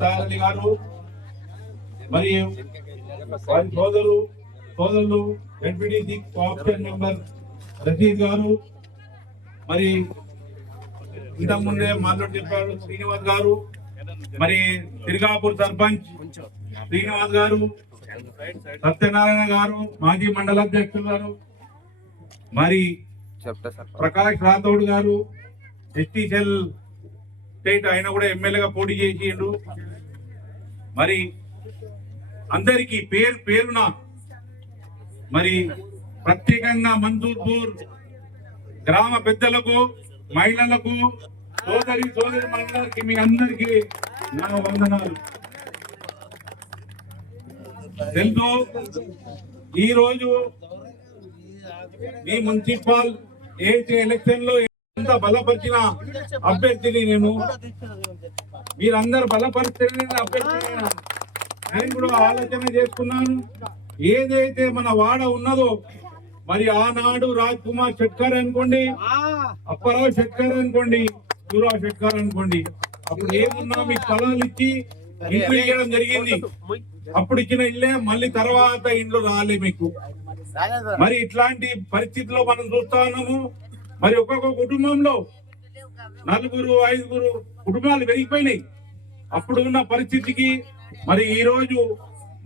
తారలి గారు మరియు వారి సోదరు సోదరులు ఎంపీటీసీ ఆప్షన్ మెంబర్ రషీద్ గారు మరి ఇంతకు ముందే మాట్లాడు చెప్పారు శ్రీనివాస్ గారు మరి తిరుగాపూర్ సర్పంచ్ శ్రీనివాస్ గారు సత్యనారాయణ గారు మాజీ మండల అధ్యక్షులు గారు మరి ప్రకాష్ రాథోడ్ గారు ఎస్టీ సెల్ స్టేట్ ఆయన కూడా ఎమ్మెల్యేగా పోటీ చేసిండు. మరి అందరికీ పేరు పేరున మరి ప్రత్యేకంగా మంజూర్పూర్ గ్రామ పెద్దలకు మహిళలకు సోదరి సోదరి మనందరికి మీ అందరికీ నా వందనాలు. తెలుసు ఈ రోజు మీ మున్సిపల్ ఏదైతే ఎలక్షన్లో ఎంత బలపరిచిన అభ్యర్థిని నేను? మీరందరూ బలపరిచిన అభ్యర్థిని నేను. కూడా ఆలోచన చేసుకున్నాను. ఏదైతే మన వాడ ఉన్నదో మరి ఆనాడు రాజ్ కుమార్ షెట్కర్ అనుకోండి అప్పారావు షెట్కర్ అనుకోండి సూరావు షెట్కర్ అనుకోండి అప్పుడు ఏమున్నా మీకు స్థలాలు ఇచ్చి ఇండ్లు ఇవ్వడం జరిగింది. అప్పుడు ఇచ్చిన ఇల్లే మళ్ళీ తర్వాత ఇండ్లు రాలే మీకు. మరి ఇట్లాంటి పరిస్థితిలో మనం చూస్తా ఉన్నాము. మరి ఒక్కొక్క కుటుంబంలో నలుగురు ఐదుగురు కుటుంబాలు పెరిగిపోయినాయి. అప్పుడు ఉన్న పరిస్థితికి మరి ఈ రోజు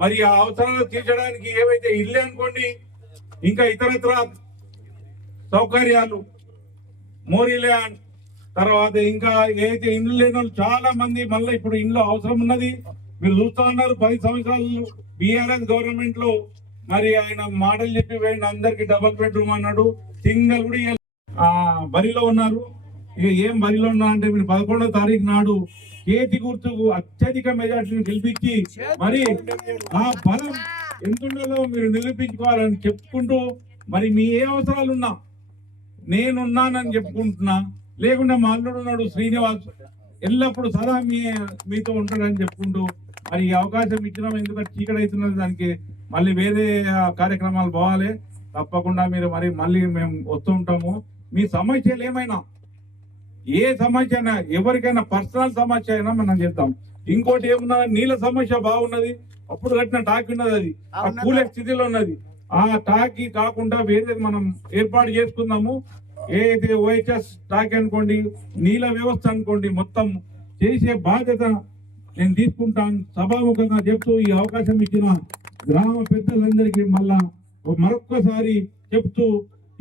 మరి ఆ అవసరాలు తీర్చడానికి ఏవైతే ఇల్లే అనుకోండి ఇంకా ఇతరత్ర సౌకర్యాలు మోరీ ల్యాండ్ తర్వాత ఇంకా ఏదైతే ఇండ్లు లేని వాళ్ళు చాలా మంది మళ్ళీ ఇప్పుడు ఇండ్లు అవసరం ఉన్నది. మీరు చూస్తా ఉన్నారు పది సంవత్సరాలు బీఆర్ఎస్ గవర్నమెంట్లో మరి ఆయన మాటలు చెప్పి పోయిన అందరికి డబల్ బెడ్రూమ్ అన్నాడు. సింగల్ కూడా బరిలో ఉన్నారు. ఇక ఏం బరిలో ఉన్నా అంటే మీరు పదకొండో తారీఖు నాడు కేతి గుర్తుకు అత్యధిక మెజార్టీని గెలిపించి మరి ఆ బలం ఎంతుండదో మీరు నిరూపించుకోవాలని చెప్పుకుంటూ మరి మీ ఏ అవసరాలు ఉన్నా నేనున్నానని చెప్పుకుంటున్నా. లేకుండా మా అల్లుడు ఉన్నాడు శ్రీనివాస్ ఎల్లప్పుడు సదా మీ మీతో ఉంటాడని చెప్పుకుంటూ మరి ఈ అవకాశం ఇచ్చినాం. ఎందుకంటే చీకటి దానికి మళ్ళీ వేరే కార్యక్రమాలు పోవాలి. తప్పకుండా మీరు మరి మళ్ళీ మేము వస్తూ ఉంటాము. మీ సమస్యలు ఏమైనా? ఏ సమస్య అయినా ఎవరికైనా పర్సనల్ సమస్య అయినా మనం చెప్తాం. ఇంకోటి ఏమున్నా నీళ్ళ సమస్య బాగున్నది. అప్పుడు కట్టిన టాక్ ఉన్నది అది. ఆ కూలే స్థితిలో ఉన్నది. ఆ టాకి కాకుండా వేరే మనం ఏర్పాటు చేసుకుందాము. ఏదైతే ఓహెచ్ఎస్ టాక్ అనుకోండి నీళ్ళ వ్యవస్థ అనుకోండి మొత్తం చేసే బాధ్యత నేను తీసుకుంటాను. సభాముఖంగా చెప్తూ ఈ అవకాశం ఇచ్చిన గ్రామ పెద్దలందరికీ మళ్ళా మరొక్కసారి చెప్తూ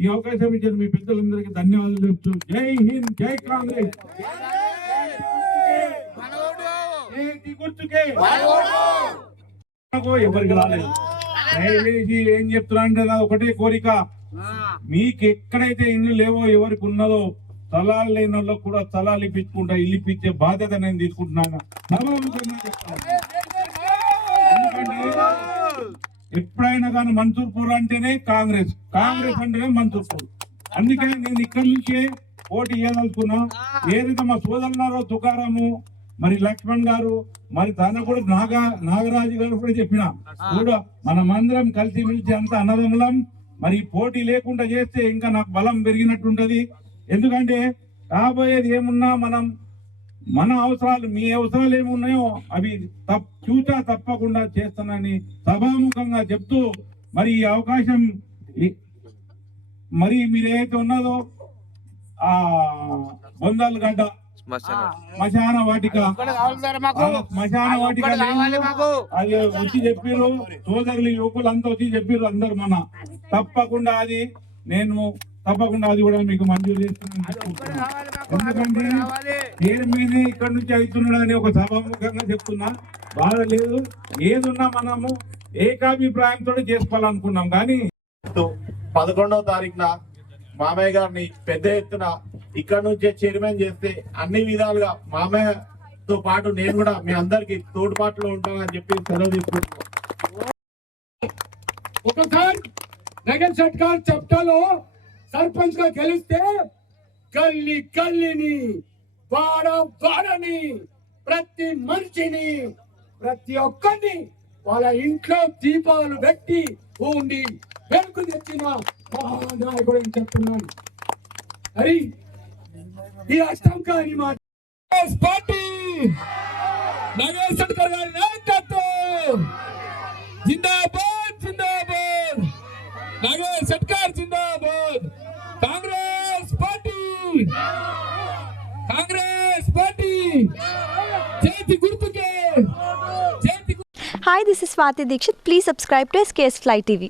ఈ అవకాశం ఇచ్చిన మీ పెద్దలందరికీ ధన్యవాదాలు చెప్తూ జై హింద్ జై కాంగ్రెస్. ఎవరికి రాలేదు. దయచేసి ఏం చెప్తున్నా అంటే నా ఒకటే కోరిక. మీకు ఎక్కడైతే ఇల్లు లేవో ఎవరికి ఉన్నదో స్థలాలు లేని వాళ్ళకు కూడా స్థలాలు ఇప్పించుకుంటా ఇల్లు ఇప్పించే బాధ్యత నేను తీసుకుంటున్నాను. చెప్తాను. ఎందుకంటే ఎప్పుడైనా కానీ మన్సూర్పూర్ అంటేనే కాంగ్రెస్. కాంగ్రెస్ అంటేనే మన్సూర్పూర్ అందుకే నేను ఇక్కడి నుంచే పోటీ చేయదలుచుకున్నా. ఏదైతే మా సోదరున్నారో తుకారాము మరి లక్ష్మణ్ గారు మరి తన కూడా నాగా నాగరాజు గారు కూడా చెప్పిన. కూడా మనమందరం కలిసి మెలిసి అంత అన్నదమ్ములం. మరి పోటీ లేకుండా చేస్తే ఇంకా నాకు బలం పెరిగినట్టుంటది. ఎందుకంటే రాబోయేది ఏమున్నా మనం మన అవసరాలు మీ అవసరాలు ఏమున్నాయో అవి తప్ చూచా తప్పకుండా చేస్తానని సభాముఖంగా చెప్తూ మరి ఈ అవకాశం మరి మీరు ఏదైతే ఉన్నదో ఆ బొందాలు గడ్డ శ్మశాన వాటిక శ్మశాన వాటిక. అది వచ్చి చెప్పిర్రు. సోదరులు యువకులు అంతా వచ్చి చెప్పిర్రు అందరు మన తప్పకుండా అది నేను తప్పకుండా అది కూడా మీకు మంజూరు చేస్తున్నాను. ఎందుకంటే పేరు మీద ఇక్కడ నుంచి అవుతున్నాడని ఒక సభాముఖంగా చెప్తున్నా. బాధ లేదు. ఏదున్నా మనము ఏకాభిప్రాయంతో చేసుకోవాలనుకున్నాం. కానీ పదకొండవ తారీఖున మామయ్య గారిని పెద్ద ఎత్తున ఇక్కడ నుంచే చైర్మన్ చేస్తే అన్ని విధాలుగా మామయ్యతో పాటు నేను కూడా మీ అందరికి తోడ్పాటులో ఉంటానని చెప్పి సెలవు తీసుకుంటున్నాను. ఒకసారి జగన్ షట్కార్ చప్టాలో సర్పంచ్గా గెలిస్తే గల్లి గల్లిని వాడ వాడని ప్రతి మనిషిని ప్రతి ఒక్కరిని వాళ్ళ ఇంట్లో దీపాలు పెట్టి ఉండి వెనుకు తెచ్చిన మహానాయకుడు అని చెప్తున్నాను. హరి ఈ అష్టం కాని మా పార్టీ నగేశ్వర్ గారి నాయకత్వం. జిందాబాద్ నగేష్ శెట్కర్ జిందాబాద్ కాంగ్రెస్ పార్టీ కాంగ్రెస్ పార్టీ చేతి గుర్తుకే చేతి గు- Hi, this is Swati Dikshit. Please subscribe to SKS Fly TV.